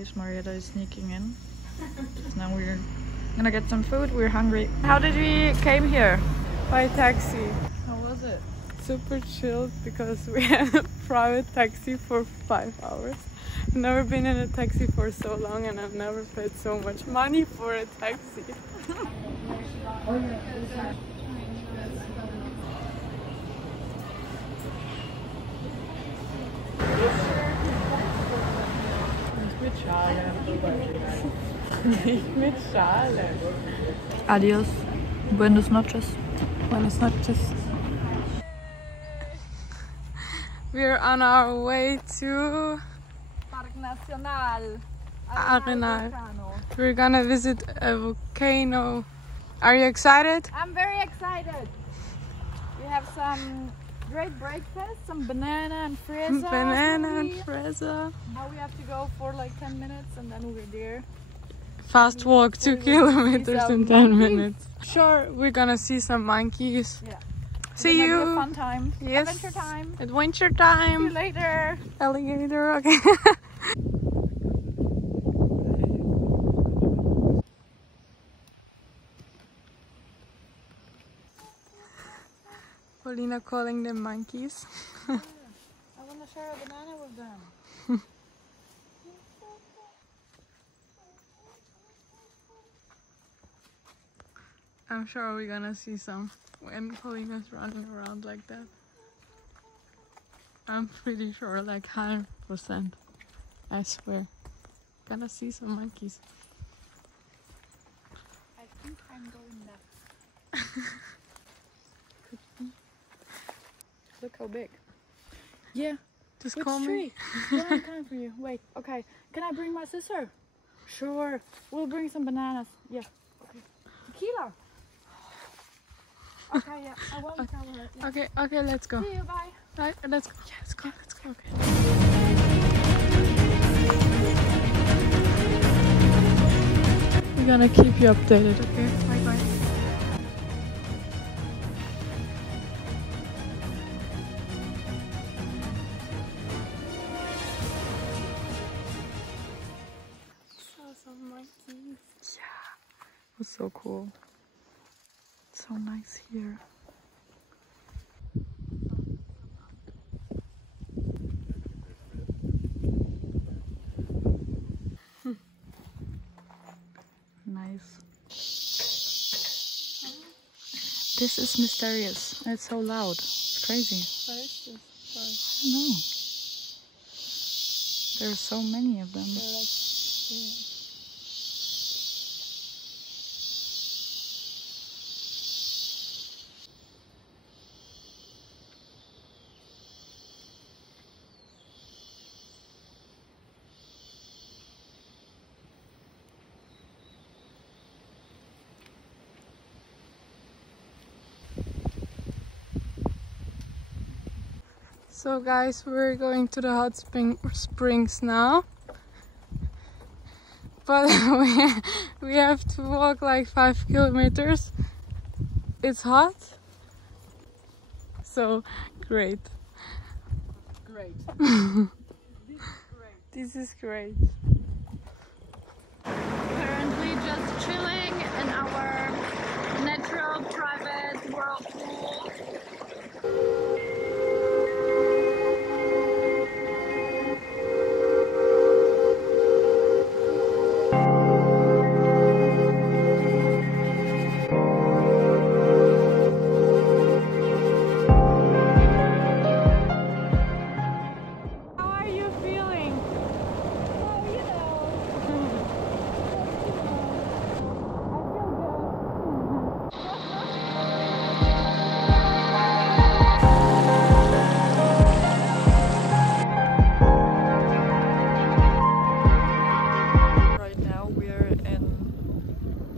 place. Marietta is sneaking in. Now we're gonna get some food. We're hungry. How did we came here? By taxi. How was it? Super chilled because we had a private taxi for 5 hours. I've never been in a taxi for so long and I've never paid so much money for a taxi. Nicht mit Schale. Adios. Buenas noches. Buenas noches. We're on our way to Parque Nacional. Arenal. We're gonna visit a volcano. Are you excited? I'm very excited. We have some great breakfast, some banana and fresa. Banana and fresa. Now we have to go for like 10 minutes and then we're there. Fast walk 2 kilometers in 10 minutes. Sure, we're gonna see some monkeys. Yeah. See you. Have a fun time. Yes. Adventure time. Adventure See time. you later. Alligator. Okay. Paulina calling them monkeys. I want to share a banana with them. I'm sure we're gonna see some when Paulina's running around like that. I'm pretty sure, like 100%. I swear. Gonna see some monkeys. I think I'm going nuts. Could be. Look how big. Yeah. Just Which call me. tree? Yeah, I'm coming for you. Wait. Okay. Can I bring my sister? Sure. We'll bring some bananas. Yeah. Okay. Tequila. Okay. Yeah. I won't tell her. Yeah. Okay, okay, let's go. See you. Bye. Right, let's go. Yeah, let's go. Let's go. Okay. We're gonna keep you updated. Okay. Bye bye. Saw some monkeys. Yeah. It was so cool. So nice here. Nice. This is mysterious. It's so loud. It's crazy. What is this? I don't know. There are so many of them. They're like, yeah. So guys, we're going to the hot springs now, but we have to walk like 5 kilometers. It's hot, so great. Great. This is great. Currently just chilling in our natural private whirlpool.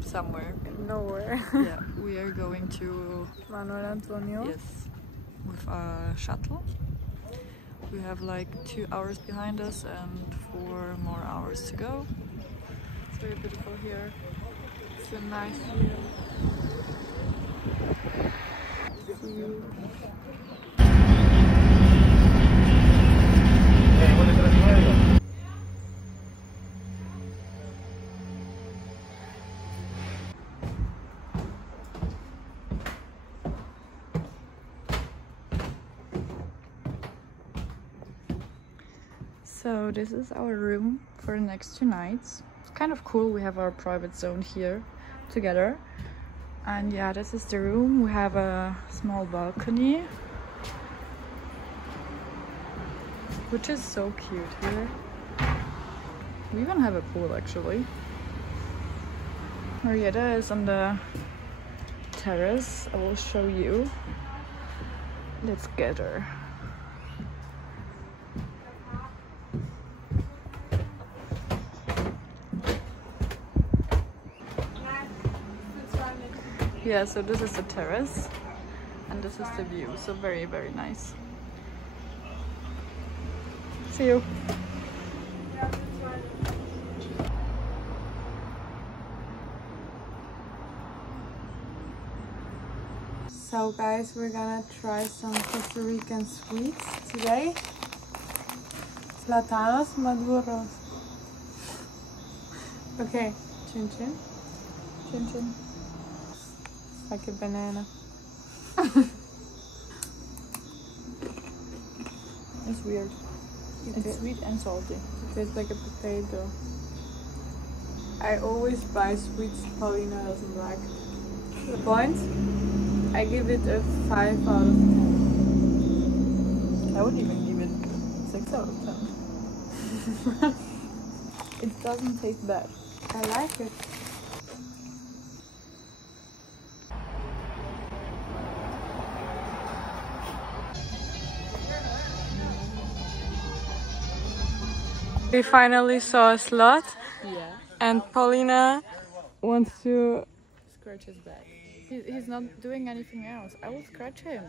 Somewhere. Nowhere. Yeah, we are going to Manuel Antonio. Yes, with a shuttle. We have like 2 hours behind us and 4 more hours to go. It's very beautiful here. It's a nice view. So this is our room for the next 2 nights. It's kind of cool. We have our private zone here together. And yeah, this is the room. We have a small balcony, which is so cute here. We even have a pool actually. Marietta is on the terrace. I will show you. Let's get her. Yeah, so this is the terrace and this is the view, so very, very nice. See you. So guys, we're gonna try some Costa Rican sweets today. Platanos maduros. Okay, chin chin. Chin chin. It's like a banana. It's weird. It's sweet and salty. It tastes like a potato. I always buy sweets Paulina doesn't like. The points? I give it a 5 out of 10. I would even give it 6 out of 10. It doesn't taste bad. I like it. We finally saw a slot. Yeah. And Paulina wants to Scratch his back. He's not doing anything else. I will scratch him.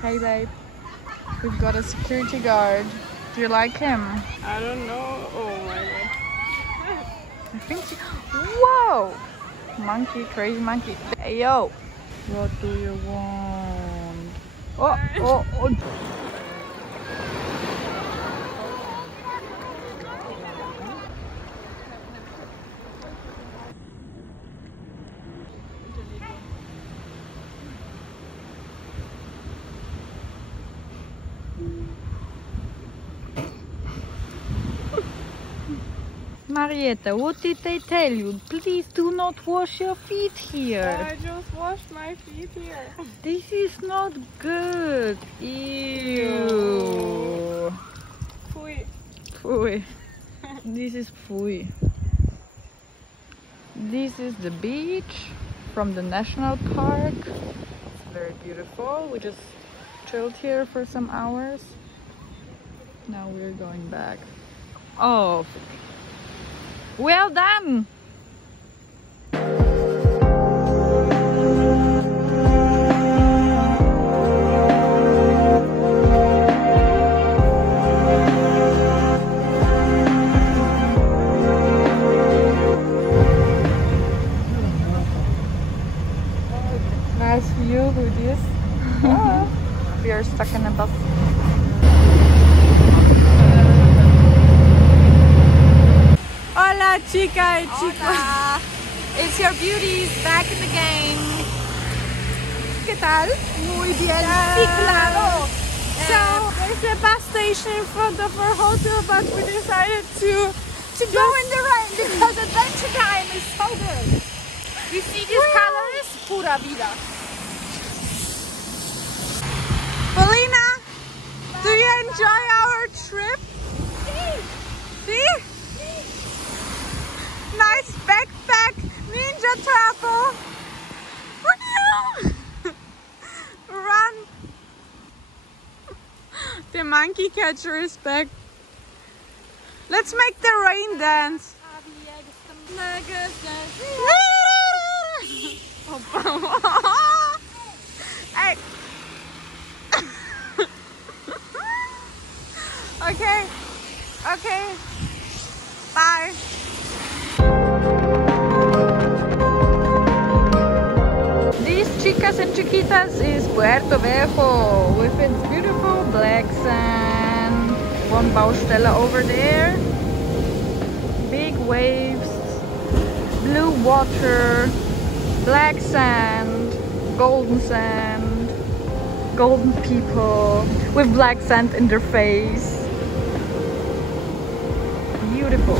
Hey babe, we've got a security guard. Do you like him? I don't know. Oh my god. I think she... Whoa! Monkey, crazy monkey. Hey yo! What do you want? Oh, oh, oh! Marietta, what did they tell you? Please do not wash your feet here. I just washed my feet here. This is not good. Ew. Pui. Pui. This is pui. This is the beach from the national park. It's very beautiful. We just chilled here for some hours. Now we're going back. Oh. Well done! Nice view with this. We are stuck in a bus. Hola chica y chico. Hola. It's your beauties back in the game. ¿Qué tal? Muy bien. Sí, claro. So there's a bus station in front of our hotel, but we decided to Go in the rain because adventure time is so good. You see these colors? Pura vida. Paulina, do you enjoy our trip? See? Nice backpack, Ninja Turtle. Run The monkey catcher is back. Let's make the rain dance. Hey. Okay. Okay. Bye. These chicas and chiquitas is Puerto Viejo with its beautiful black sand. One Baustelle over there. Big waves, blue water, black sand, golden people with black sand in their face. Beautiful.